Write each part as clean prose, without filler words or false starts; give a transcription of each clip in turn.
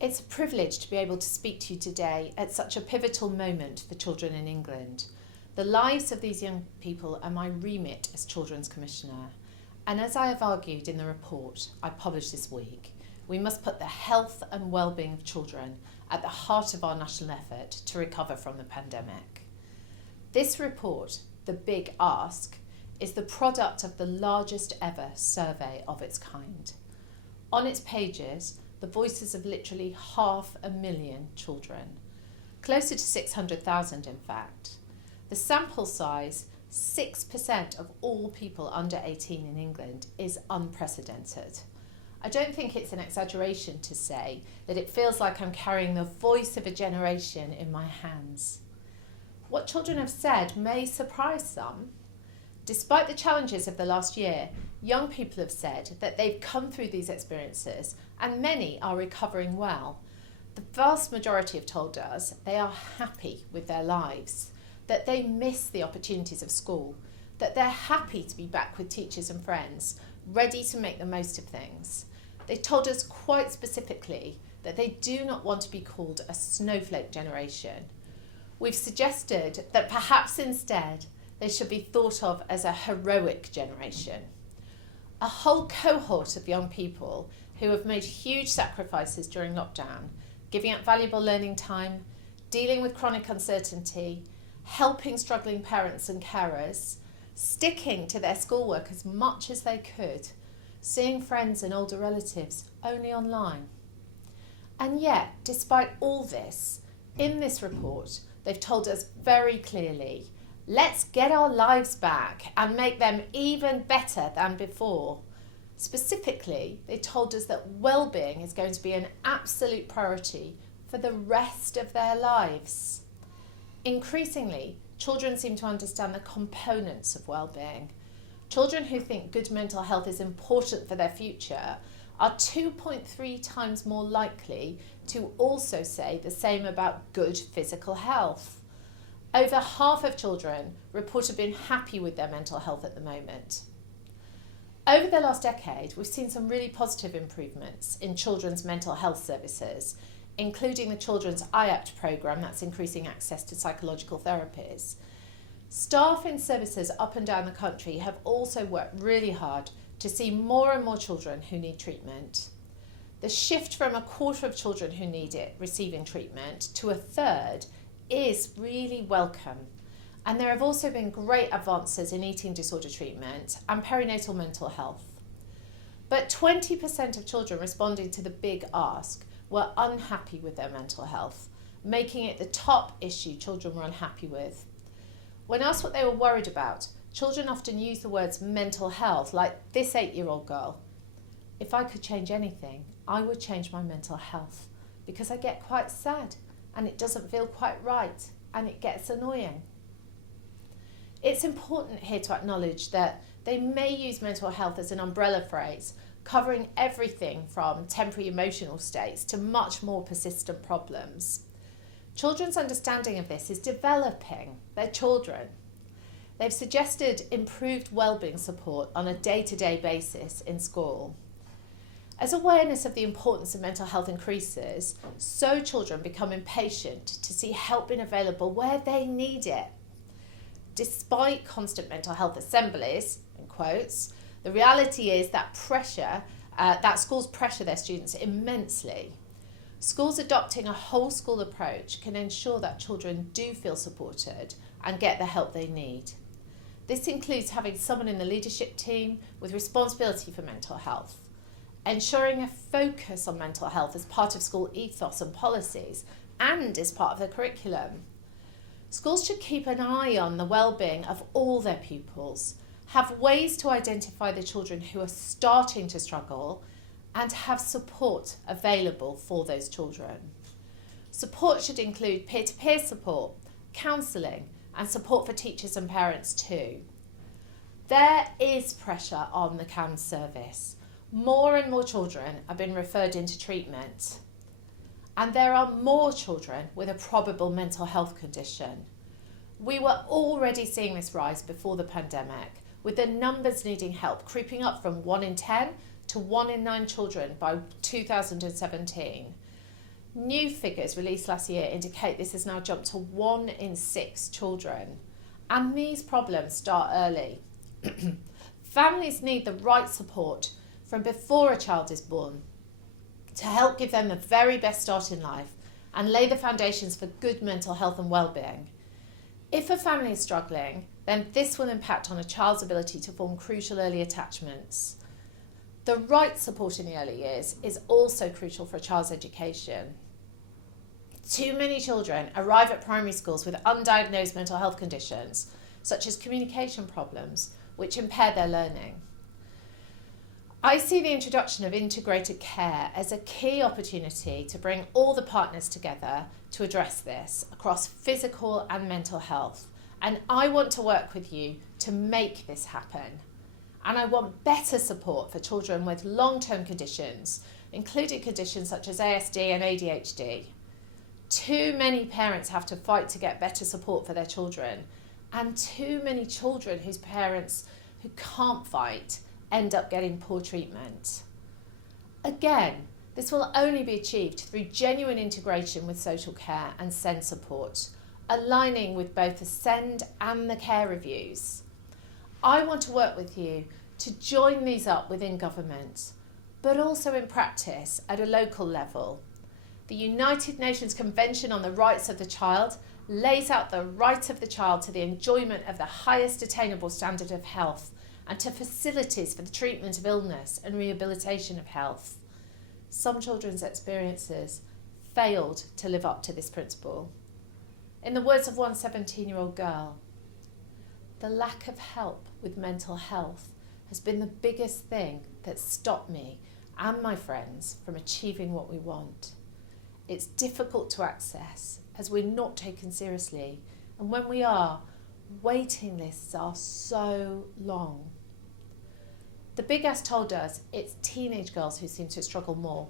It's a privilege to be able to speak to you today at such a pivotal moment for children in England. The lives of these young people are my remit as Children's Commissioner. And as I have argued in the report I published this week, we must put the health and well-being of children at the heart of our national effort to recover from the pandemic. This report, The Big Ask, is the product of the largest ever survey of its kind. On its pages, the voices of literally 500,000 children, closer to 600,000 in fact. The sample size, 6% of all people under 18 in England, is unprecedented. I don't think it's an exaggeration to say that it feels like I'm carrying the voice of a generation in my hands. What children have said may surprise some. Despite the challenges of the last year, young people have said that they've come through these experiences and many are recovering well. The vast majority have told us they are happy with their lives, that they miss the opportunities of school, that they're happy to be back with teachers and friends, ready to make the most of things. They told us quite specifically that they do not want to be called a snowflake generation. We've suggested that perhaps instead they should be thought of as a heroic generation. A whole cohort of young people who have made huge sacrifices during lockdown, giving up valuable learning time, dealing with chronic uncertainty, helping struggling parents and carers, sticking to their schoolwork as much as they could, seeing friends and older relatives only online. And yet, despite all this, in this report, they've told us very clearly, let's get our lives back and make them even better than before. Specifically, they told us that well-being is going to be an absolute priority for the rest of their lives. Increasingly, children seem to understand the components of well-being. Children who think good mental health is important for their future are 2.3 times more likely to also say the same about good physical health. Over half of children report being happy with their mental health at the moment. Over the last decade, we've seen some really positive improvements in children's mental health services, including the Children's IAPT programme that's increasing access to psychological therapies. Staff in services up and down the country have also worked really hard to see more and more children who need treatment. The shift from a quarter of children who need it receiving treatment to a third is really welcome. And there have also been great advances in eating disorder treatment and perinatal mental health. But 20% of children responding to the Big Ask were unhappy with their mental health, making it the top issue children were unhappy with. When asked what they were worried about, children often use the words mental health, like this 8-year-old girl. If I could change anything, I would change my mental health because I get quite sad and it doesn't feel quite right and it gets annoying. It's important here to acknowledge that they may use mental health as an umbrella phrase, covering everything from temporary emotional states to much more persistent problems. Children's understanding of this is developing. They're children. They've suggested improved wellbeing support on a day-to-day basis in school. As awareness of the importance of mental health increases, so children become impatient to see help being available where they need it. Despite constant mental health assemblies, in quotes, the reality is that schools pressure their students immensely. Schools adopting a whole school approach can ensure that children do feel supported and get the help they need. This includes having someone in the leadership team with responsibility for mental health, ensuring a focus on mental health as part of school ethos and policies and as part of the curriculum. Schools should keep an eye on the well-being of all their pupils, have ways to identify the children who are starting to struggle, and have support available for those children. Support should include peer-to-peer support, counselling, and support for teachers and parents too. There is pressure on the CAMS service. More and more children are being referred into treatment. And there are more children with a probable mental health condition. We were already seeing this rise before the pandemic, with the numbers needing help creeping up from 1 in 10 to 1 in 9 children by 2017. New figures released last year indicate this has now jumped to 1 in 6 children. And these problems start early. Families need the right support from before a child is born to help give them the very best start in life and lay the foundations for good mental health and well-being. If a family is struggling, then this will impact on a child's ability to form crucial early attachments. The right support in the early years is also crucial for a child's education. Too many children arrive at primary schools with undiagnosed mental health conditions, such as communication problems, which impair their learning. I see the introduction of integrated care as a key opportunity to bring all the partners together to address this across physical and mental health. And I want to work with you to make this happen. And I want better support for children with long-term conditions, including conditions such as ASD and ADHD. Too many parents have to fight to get better support for their children, and too many children whose parents who can't fight end up getting poor treatment. Again, this will only be achieved through genuine integration with social care and SEND support, aligning with both the SEND and the care reviews. I want to work with you to join these up within government, but also in practice at a local level. The United Nations Convention on the Rights of the Child lays out the right of the child to the enjoyment of the highest attainable standard of health and to facilities for the treatment of illness and rehabilitation of health. Some children's experiences failed to live up to this principle. In the words of one 17-year-old girl, "The lack of help with mental health has been the biggest thing that stopped me and my friends from achieving what we want. It's difficult to access as we're not taken seriously, and when we are, waiting lists are so long." The Big Ask told us it's teenage girls who seem to struggle more.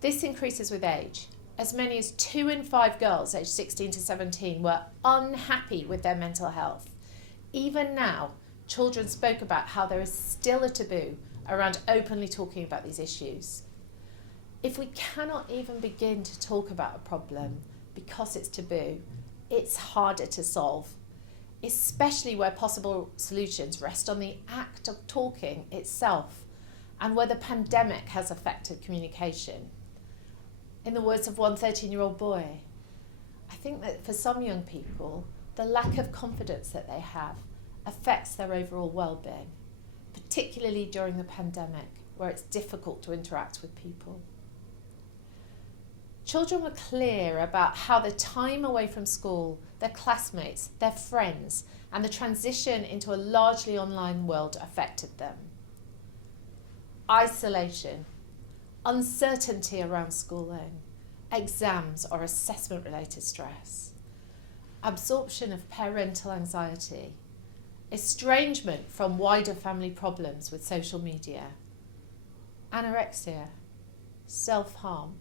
This increases with age. As many as 2 in 5 girls aged 16 to 17 were unhappy with their mental health. Even now, children spoke about how there is still a taboo around openly talking about these issues. If we cannot even begin to talk about a problem because it's taboo, it's harder to solve, especially where possible solutions rest on the act of talking itself and where the pandemic has affected communication. In the words of one 13-year-old boy, "I think that for some young people, the lack of confidence that they have affects their overall well-being, particularly during the pandemic, where it's difficult to interact with people." Children were clear about how the time away from school, their classmates, their friends, and the transition into a largely online world affected them. Isolation, uncertainty around schooling, exams or assessment-related stress, absorption of parental anxiety, estrangement from wider family problems with social media, anorexia, self-harm,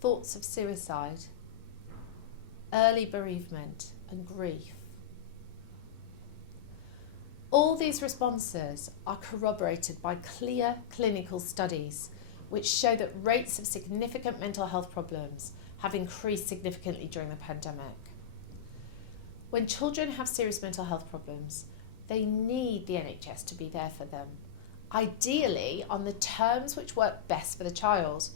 thoughts of suicide, early bereavement and grief. All these responses are corroborated by clear clinical studies which show that rates of significant mental health problems have increased significantly during the pandemic. When children have serious mental health problems, they need the NHS to be there for them, ideally on the terms which work best for the child,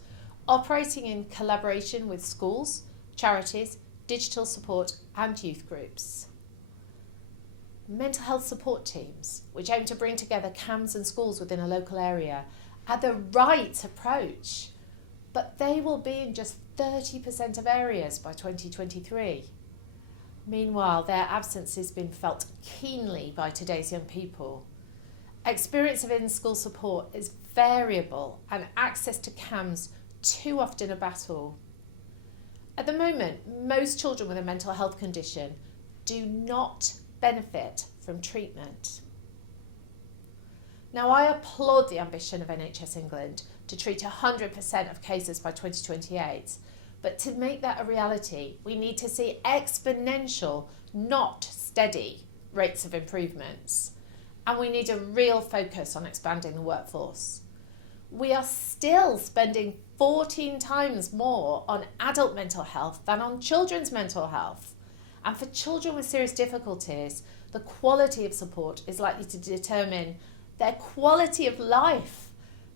operating in collaboration with schools, charities, digital support and youth groups. Mental health support teams, which aim to bring together CAMHS and schools within a local area, are the right approach, but they will be in just 30% of areas by 2023. Meanwhile, their absence has been felt keenly by today's young people. Experience of in-school support is variable and access to CAMHS too often a battle. At the moment, most children with a mental health condition do not benefit from treatment. Now, I applaud the ambition of NHS England to treat 100% of cases by 2028, but to make that a reality, we need to see exponential, not steady, rates of improvements. And we need a real focus on expanding the workforce. we are still spending 14 times more on adult mental health than on children's mental health. And for children with serious difficulties, the quality of support is likely to determine their quality of life,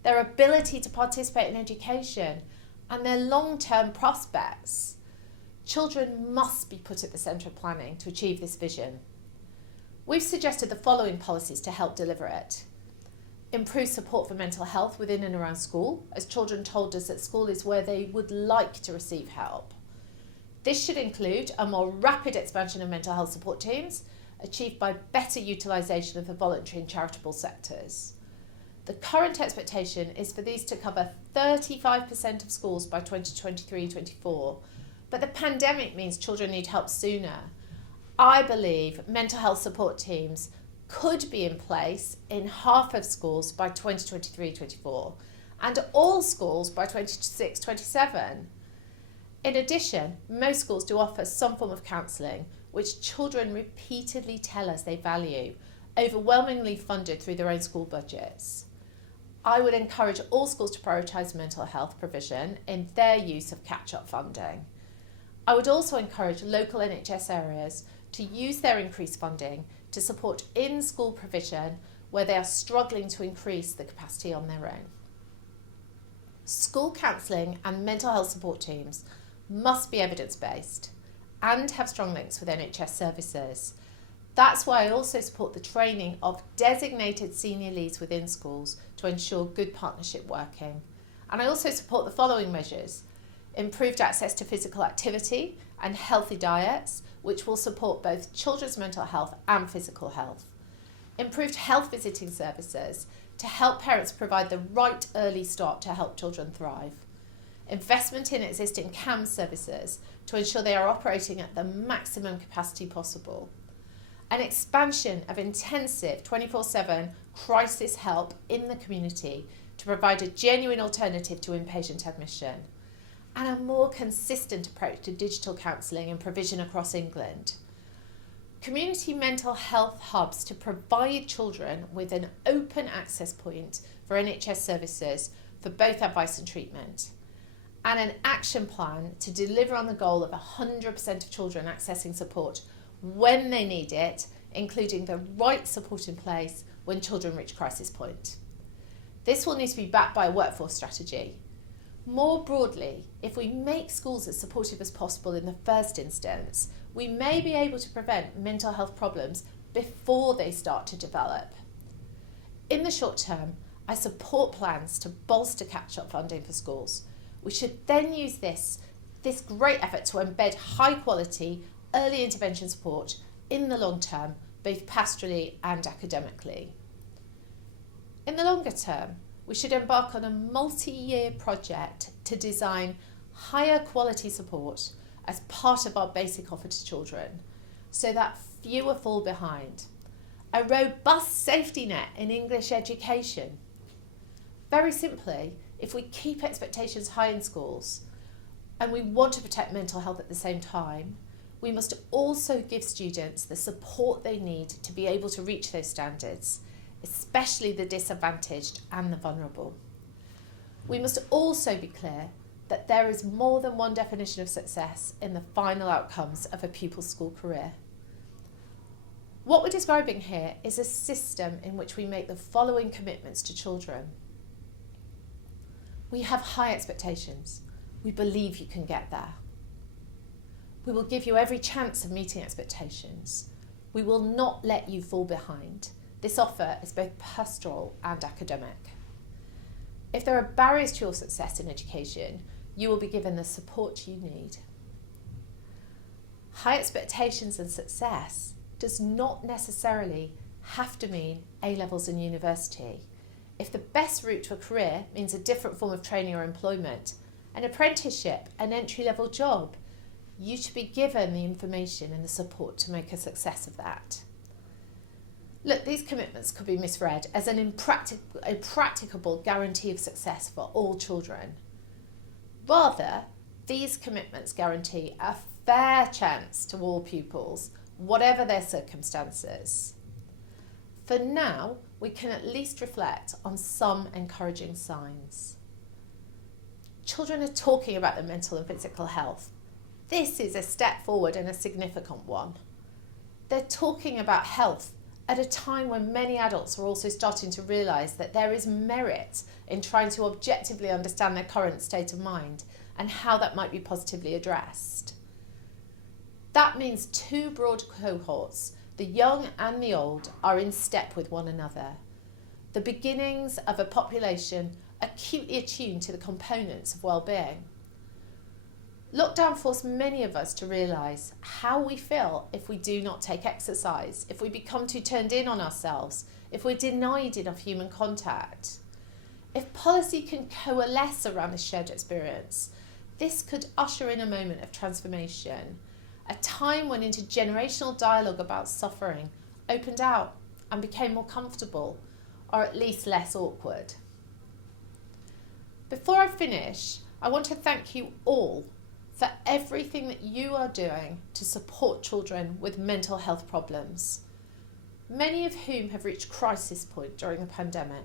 their ability to participate in education, and their long-term prospects. Children must be put at the centre of planning to achieve this vision. We've suggested the following policies to help deliver it. Improve support for mental health within and around school, as children told us that school is where they would like to receive help. This should include a more rapid expansion of mental health support teams, achieved by better utilisation of the voluntary and charitable sectors. The current expectation is for these to cover 35% of schools by 2023-24, but the pandemic means children need help sooner. I believe mental health support teams could be in place in half of schools by 2023-24 and all schools by 26-27. In addition, most schools do offer some form of counselling, which children repeatedly tell us they value, overwhelmingly funded through their own school budgets. I would encourage all schools to prioritise mental health provision in their use of catch-up funding. I would also encourage local NHS areas to use their increased funding to support in-school provision where they are struggling to increase the capacity on their own. School counselling and mental health support teams must be evidence-based and have strong links with NHS services. That's why I also support the training of designated senior leads within schools to ensure good partnership working. And I also support the following measures: improved access to physical activity and healthy diets, which will support both children's mental health and physical health. Improved health visiting services to help parents provide the right early start to help children thrive. Investment in existing CAMS services to ensure they are operating at the maximum capacity possible. An expansion of intensive 24/7 crisis help in the community to provide a genuine alternative to inpatient admission. And a more consistent approach to digital counselling and provision across England. Community mental health hubs to provide children with an open access point for NHS services for both advice and treatment. And an action plan to deliver on the goal of 100% of children accessing support when they need it, including the right support in place when children reach crisis point. This will need to be backed by a workforce strategy. More broadly, if we make schools as supportive as possible in the first instance, we may be able to prevent mental health problems before they start to develop. In the short term, I support plans to bolster catch-up funding for schools. We should then use this great effort to embed high-quality early intervention support in the long term, both pastorally and academically. In the longer term, we should embark on a multi-year project to design higher quality support as part of our basic offer to children, so that fewer fall behind. A robust safety net in English education. Very simply, if we keep expectations high in schools and we want to protect mental health at the same time, we must also give students the support they need to be able to reach those standards, especially the disadvantaged and the vulnerable. We must also be clear that there is more than one definition of success in the final outcomes of a pupil's school career. What we're describing here is a system in which we make the following commitments to children. We have high expectations. We believe you can get there. We will give you every chance of meeting expectations. We will not let you fall behind. This offer is both pastoral and academic. If there are barriers to your success in education, you will be given the support you need. High expectations and success does not necessarily have to mean A-levels and university. If the best route to a career means a different form of training or employment, an apprenticeship, an entry-level job, you should be given the information and the support to make a success of that. Look, these commitments could be misread as a practicable guarantee of success for all children. Rather, these commitments guarantee a fair chance to all pupils, whatever their circumstances. For now, we can at least reflect on some encouraging signs. Children are talking about their mental and physical health. This is a step forward and a significant one. They're talking about health at a time when many adults are also starting to realise that there is merit in trying to objectively understand their current state of mind and how that might be positively addressed. That means two broad cohorts, the young and the old, are in step with one another. The beginnings of a population acutely attuned to the components of well-being. Lockdown forced many of us to realise how we feel if we do not take exercise, if we become too turned in on ourselves, if we're denied enough human contact. If policy can coalesce around this shared experience, this could usher in a moment of transformation, a time when intergenerational dialogue about suffering opened out and became more comfortable, or at least less awkward. Before I finish, I want to thank you all for everything that you are doing to support children with mental health problems, many of whom have reached crisis point during the pandemic.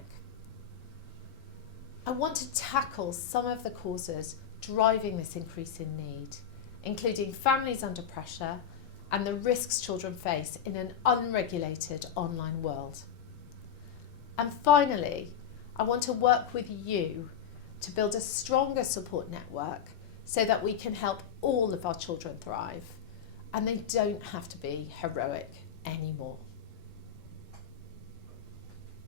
I want to tackle some of the causes driving this increase in need, including families under pressure and the risks children face in an unregulated online world. And finally, I want to work with you to build a stronger support network so that we can help all of our children thrive and they don't have to be heroic anymore.